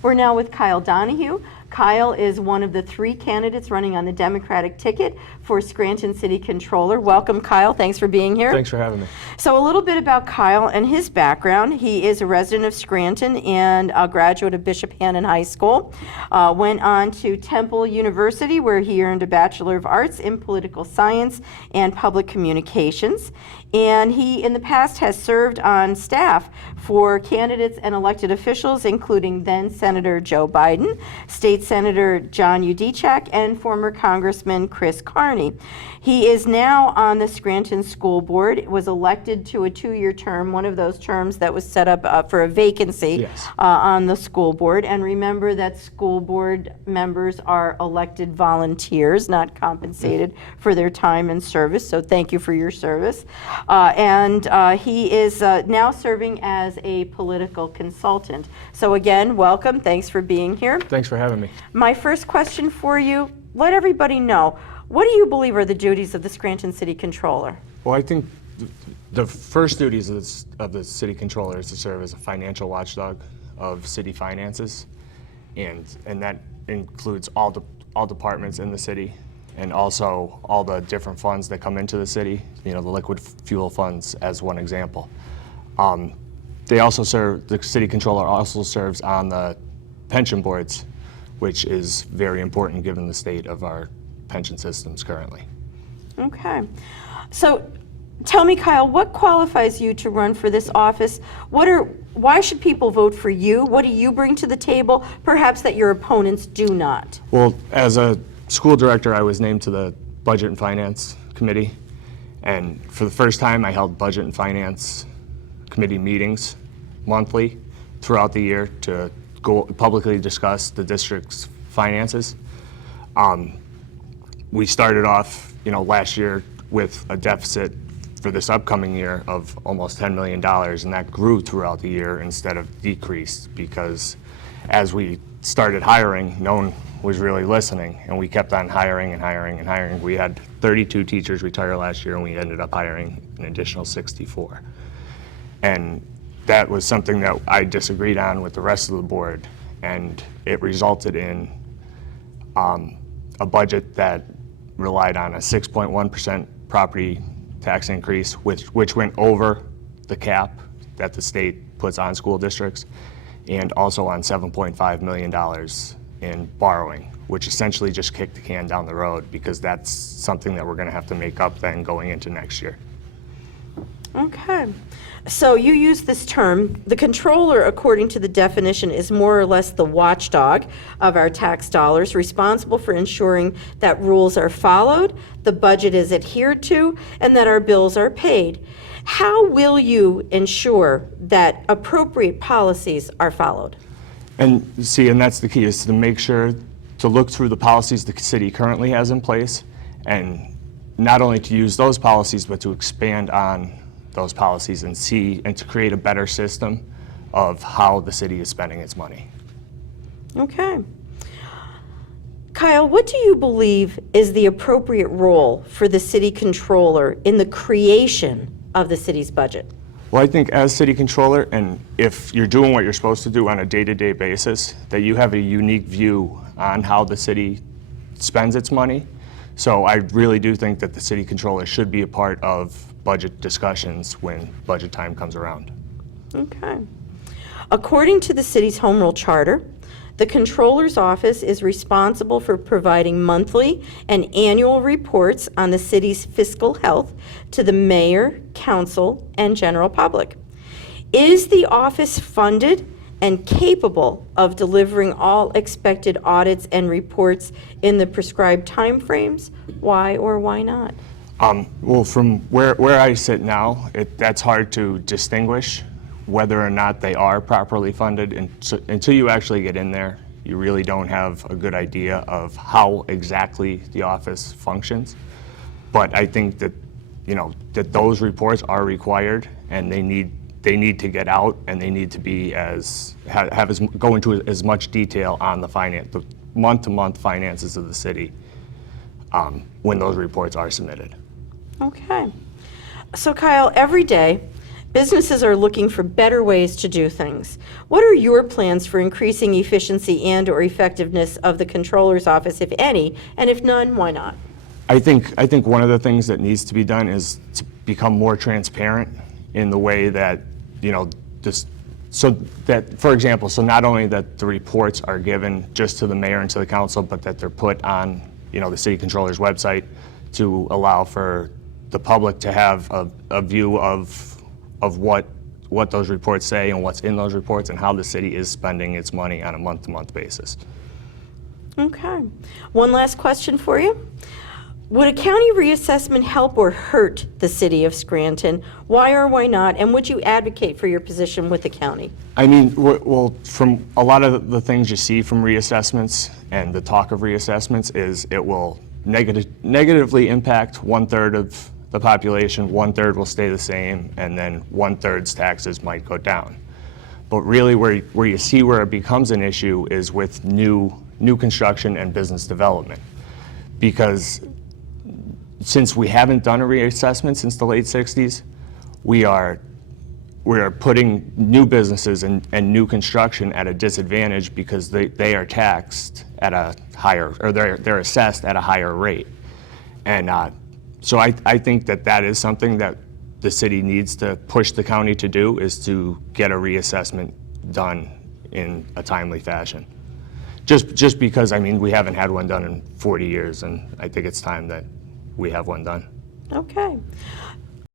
We're now with Kyle Donahue. Kyle is one of the 3 candidates running on the Democratic ticket for Scranton City Controller. Welcome, Kyle. Thanks for being here. Thanks for having me. So a little bit about Kyle and his background. He is a resident of Scranton and a graduate of Bishop Hannon High School. Went on to Temple University, where he earned a Bachelor of Arts in Political Science and Public Communications. And he, in the past, has served on staff for candidates and elected officials, including then Senator Joe Biden, State Senator John Udicek, and former Congressman Chris Carney. He is now on the Scranton School Board, was elected to a 2-year term, one of those terms that was set up for a vacancy. Yes. On the school board. And remember that school board members are elected volunteers, not compensated for their time and service, so thank you for your service. He is now serving as a political consultant. So again, welcome, thanks for being here. Thanks for having me. My first question for you, let everybody know, what do you believe are the duties of the Scranton City Controller? Well, I think the first duties of the city controller is to serve as a financial watchdog of city finances, and that includes all departments in the city, and also all the different funds that come into the city. You know, the liquid fuel funds as one example. The city controller also serves on the pension boards, which is very important given the state of our pension systems currently. Okay. So tell me, Kyle, what qualifies you to run for this office? Why should people vote for you? What do you bring to the table, perhaps that your opponents do not? Well, as a school director, I was named to the Budget and Finance Committee, and for the first time I held Budget and Finance Committee meetings monthly throughout the year to go publicly discuss the district's finances. We started off, last year with a deficit for this upcoming year of almost $10 million, and that grew throughout the year instead of decreased, because as we started hiring, no one was really listening, and we kept on hiring and hiring and hiring. We had 32 teachers retire last year, and we ended up hiring an additional 64. And that was something that I disagreed on with the rest of the board, and it resulted in a budget that relied on a 6.1% property tax increase, which went over the cap that the state puts on school districts, and also on $7.5 million in borrowing, which essentially just kicked the can down the road, because that's something that we're going to have to make up then going into next year. Okay. So you use this term, the controller, according to the definition, is more or less the watchdog of our tax dollars, responsible for ensuring that rules are followed, the budget is adhered to, and that our bills are paid. How will you ensure that appropriate policies are followed? And that's the key, is to make sure to look through the policies the city currently has in place, and not only to use those policies, but to expand on those policies and to create a better system of how the city is spending its money. Okay. Kyle, what do you believe is the appropriate role for the city controller in the creation of the city's budget? Well, I think as city controller, and if you're doing what you're supposed to do on a day-to-day basis, that you have a unique view on how the city spends its money. So I really do think that the city controller should be a part of budget discussions when budget time comes around. Okay. According to the city's home rule charter, the controller's office is responsible for providing monthly and annual reports on the city's fiscal health to the mayor, council, and general public. Is the office funded and capable of delivering all expected audits and reports in the prescribed timeframes? Why or why not? Well, from where I sit now, that's hard to distinguish whether or not they are properly funded. And so, until you actually get in there, you really don't have a good idea of how exactly the office functions. But I think that, that those reports are required, and they need to get out, and they need to be go into as much detail on the month-to-month finances of the city when those reports are submitted. Okay. So Kyle, every day Businesses are looking for better ways to do things. What are your plans for increasing efficiency and/or effectiveness of the Controller's office, if any, and if none, why not? I think one of the things that needs to be done is to become more transparent in the way that, so that, for example, so not only that the reports are given just to the mayor and to the council, but that they're put on, the city controller's website to allow for the public to have a view of what those reports say and what's in those reports and how the city is spending its money on a month-to-month basis. Okay. One last question for you. Would a county reassessment help or hurt the city of Scranton? Why or why not? And would you advocate for your position with the county? I mean, well, from a lot of the things you see from reassessments and the talk of reassessments is it will negatively impact 1/3 of the population, 1/3 will stay the same, and then 1/3's taxes might go down. But really where you see where it becomes an issue is with new construction and business development. Because since we haven't done a reassessment since the late 60s, we are putting new businesses and new construction at a disadvantage because they are taxed at a higher, or they're assessed at a higher rate. And so I think that is something that the city needs to push the county to do, is to get a reassessment done in a timely fashion. Just because, I mean, we haven't had one done in 40 years, and I think it's time that we have one done. Okay.